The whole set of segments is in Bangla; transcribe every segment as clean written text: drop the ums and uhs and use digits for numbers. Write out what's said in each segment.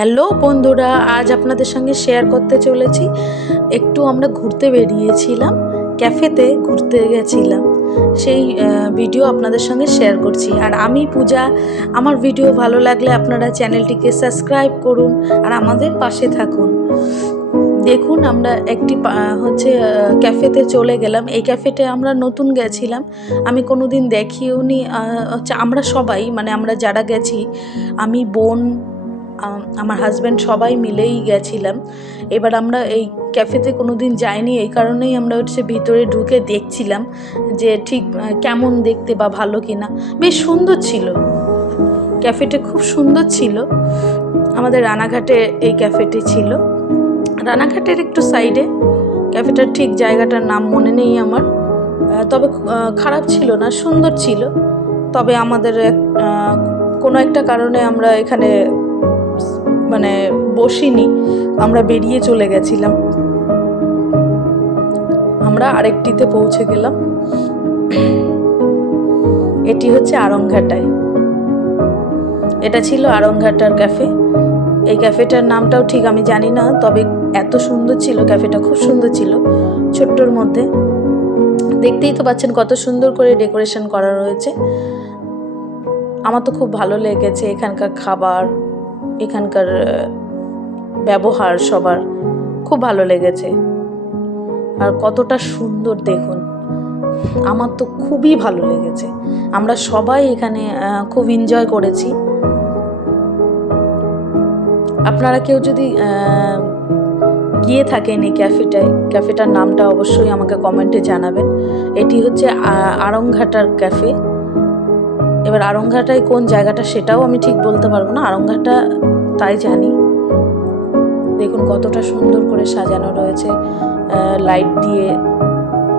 হ্যালো বন্ধুরা, আজ আপনাদের সঙ্গে শেয়ার করতে চলেছি। একটু আমরা ঘুরতে বেরিয়েছিলাম, ক্যাফেতে ঘুরতে গেছিলাম, সেই ভিডিও আপনাদের সঙ্গে শেয়ার করছি। আর আমি পূজা। আমার ভিডিও ভালো লাগলে আপনারা চ্যানেলটিকে সাবস্ক্রাইব করুন আর আমাদের পাশে থাকুন। দেখুন, আমরা একটি ক্যাফেতে চলে গেলাম। এই ক্যাফেতে আমরা নতুন গেছিলাম, আমি কোনো দিন দেখিও নি। আমরা সবাই, মানে আমরা যারা গেছি, আমি, বোন, আমার হাজব্যান্ড সবাই মিলেই গেছিলাম। এবার আমরা এই ক্যাফেতে কোনো দিন যাইনি, এই কারণেই আমরা ভিতরে ঢুকে দেখছিলাম যে ঠিক কেমন দেখতে বা ভালো কিনা। বেশ সুন্দর ছিল ক্যাফেটা, খুব সুন্দর ছিল। আমাদের রানাঘাটে এই ক্যাফেটি ছিল, রানাঘাটের একটু সাইডে। ক্যাফেটার ঠিক জায়গাটার নাম মনে নেই আমার, তবে খারাপ ছিল না, সুন্দর ছিল। তবে আমাদের কোনো একটা কারণে আমরা এখানে মানে বসিনি, আমরা বেরিয়ে চলে গেছিলাম। আমরা আরেকটিতে পৌঁছে গেলাম। এটি হচ্ছে আড়ংঘাটায়, এটা ছিল আড়ংঘাটার ক্যাফে। এই ক্যাফেটার নামটাও ঠিক আমি জানি না, তবে এত সুন্দর ছিল ক্যাফেটা, খুব সুন্দর ছিল। ছোট্টর মধ্যে দেখতেই তো পাচ্ছেন কত সুন্দর করে ডেকোরেশন করা রয়েছে। আমার তো খুব ভালো লেগেছে এখানকার খাবার, এখানকার ব্যবহার সবার খুব ভালো লেগেছে। আর কতটা সুন্দর দেখুন, আমার তো খুবই ভালো লেগেছে। আমরা সবাই এখানে খুব এনজয় করেছি। আপনারা কেউ যদি গিয়ে থাকেন এই ক্যাফেটার নামটা অবশ্যই আমাকে কমেন্টে জানাবেন। এটি হচ্ছে আড়ংঘাটার ক্যাফে। এবার আড়ংঘাটায় কোন জায়গাটা সেটাও আমি ঠিক বলতে পারবো না, আড়ংঘাটা তাই জানি। দেখুন কতটা সুন্দর করে সাজানো রয়েছে লাইট দিয়ে,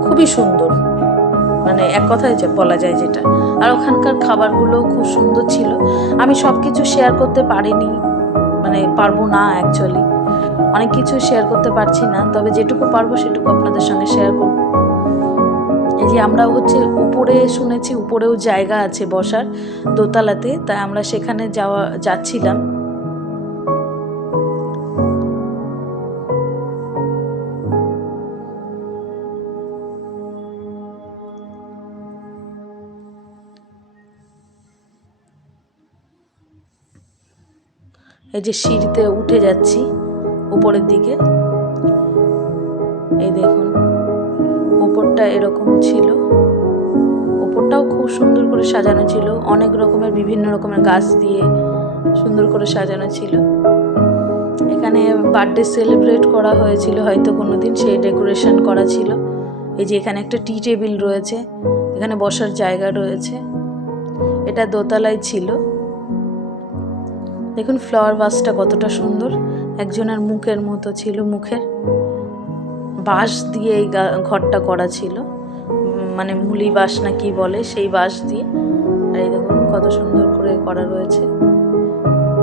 খুবই সুন্দর, মানে এক কথায় বলা যায় যেটা। আর ওখানকার খাবারগুলোও খুব সুন্দর ছিল। আমি সব কিছু শেয়ার করতে পারিনি, মানে পারবো না অ্যাকচুয়ালি, অনেক কিছু শেয়ার করতে পারছি না, তবে যেটুকু পারবো সেটুকু আপনাদের সঙ্গে শেয়ার করব। এই যে আমরা উপরে শুনেছি উপরেও জায়গা আছে বসার, দোতলাতে, তাই আমরা সেখানে যাচ্ছিলাম। এই যে সিঁড়িতে উঠে যাচ্ছি উপরের দিকে, এই দেখুন উপরটা এরকম ছিল। উপরটাও খুব সুন্দর করে সাজানো ছিল, অনেক রকমের বিভিন্ন রকমের গাছ দিয়ে সুন্দর করে সাজানো ছিল। এখানে বার্থডে সেলিব্রেট করা হয়েছিল হয়তো কোনো দিন, সেই ডেকোরেশন করা ছিল। এই যে এখানে একটা টি টেবিল রয়েছে, এখানে বসার জায়গা রয়েছে। এটা দোতলায় ছিল। দেখুন ফ্লাওয়ার ভাসটা কতটা সুন্দর, একজনের মুখের মতো ছিল, মুখের বাঁশ দিয়ে এই ঘরটা করা ছিল, মানে মুলি বাঁশ না কি বলে, সেই বাঁশ দিয়ে। আর এই দেখুন কত সুন্দর করে করা রয়েছে।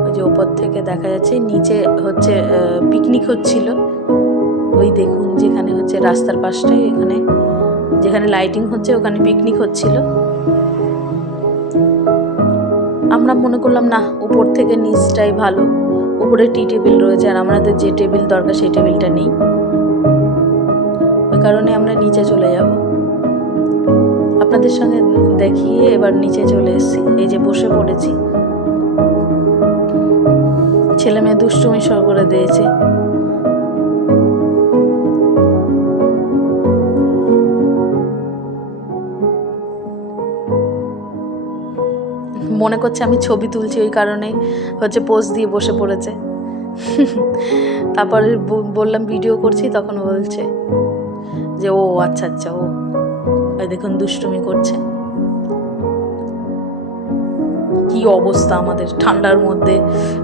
ওই যে ওপর থেকে দেখা যাচ্ছে নিচে হচ্ছে পিকনিক হচ্ছিল। ওই দেখুন যেখানে হচ্ছে রাস্তার পাশটায়, এখানে যেখানে লাইটিং হচ্ছে ওখানে পিকনিক হচ্ছিল। আমরা মনে করলাম না, উপর থেকে নিচটাই ভালো, উপরে টি টেবিল রয়েছে আর আমাদের যে টেবিল দরকার সেই টেবিলটা নেই, ওই কারণে আমরা নিচে চলে যাব। আপনাদের সঙ্গে দেখিয়ে এবার নিচে চলে এসেছি। এই যে বসে পড়েছি, ছেলে মেয়ে দুষ্টুমি শুরু করে দিয়েছে। মনে করছে আমি ছবি তুলছি, ওই কারণেই পোজ দিয়ে বসে পড়েছে। তারপরে বললাম ভিডিও করছি, তখন বলছে যে ও আচ্ছা আচ্ছা, ও ওই দেখুন দুষ্টুমি করছে। কি অবস্থা আমাদের ঠান্ডার মধ্যে,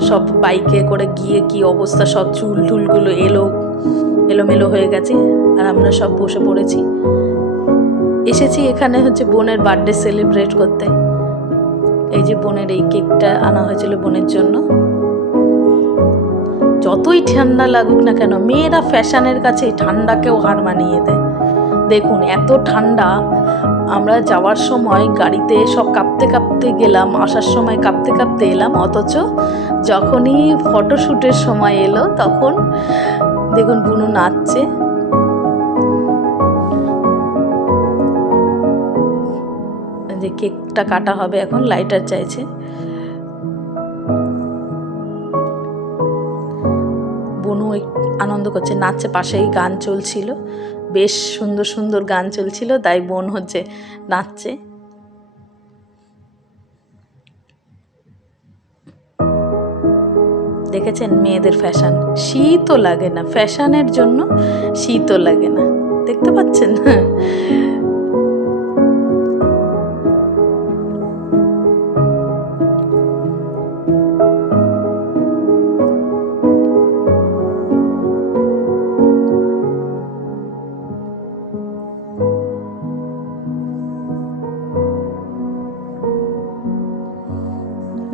সব বাইকে করে গিয়ে কি অবস্থা, সব চুল টুলগুলো এলোমেলো হয়ে গেছে। আর আমরা সব বসে পড়েছি। এসেছি এখানে বোনের বার্থডে সেলিব্রেট করতে। এই যে বোনের এই কেকটা আনা হয়েছিল বোনের জন্য। যতই ঠান্ডা লাগুক না কেন, মেয়েরা ফ্যাশনের কাছে ঠান্ডাকেও হার মানিয়ে দেয়। দেখুন এত ঠান্ডা, আমরা যাওয়ার সময় গাড়িতে সব কাঁপতে কাঁপতে কাঁপতে গেলাম, আসার সময় কাঁপতে কাঁপতে এলাম, অথচ যখনই ফটোশ্যুটের সময় এলো তখন দেখুন বুনু নাচছে। যে কেকটা কাটা হবে এখন, লাইটার চাইছে। বুনু আনন্দ করছে, নাচছে, পাশেই গান চলছিল, বেশ সুন্দর সুন্দর গান চলছিল, তাই বোন হচ্ছে নাচছে। দেখেছেন মেয়েদের ফ্যাশন, শীতও লাগে না, ফ্যাশনের জন্য শীতও লাগে না, দেখতে পাচ্ছেন।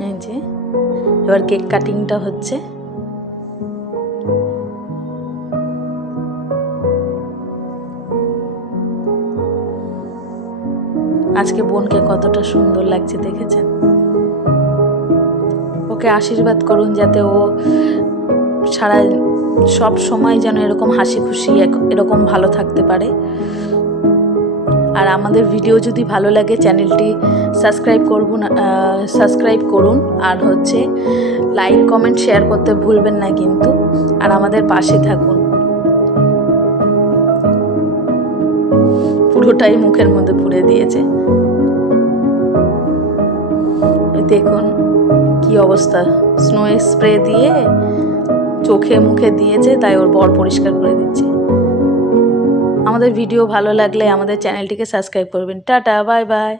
এই যে এবার কেক কাটিংটা হচ্ছে। আজকে বোনকে কতটা সুন্দর লাগছে দেখেছেন। ওকে আশীর্বাদ করুন যাতে ও সব সময় যেন এরকম হাসি খুশি এরকম ভালো থাকতে পারে। আর আমাদের ভিডিও যদি ভালো লাগে চ্যানেলটি সাবস্ক্রাইব করুন আর হচ্ছে লাইক কমেন্ট শেয়ার করতে ভুলবেন না কিন্তু, আর আমাদের পাশে থাকুন। পুরোটাই মুখের মধ্যে পুরে দিয়েছে, দেখুন কি অবস্থা, স্নো স্প্রে দিয়ে চোখে মুখে দিয়েছে, তাই ওর বর পরিষ্কার করে দিচ্ছে। আমাদের ভিডিও ভালো লাগলে আমাদের চ্যানেলটিকে সাবস্ক্রাইব করবেন। Tata, bye bye.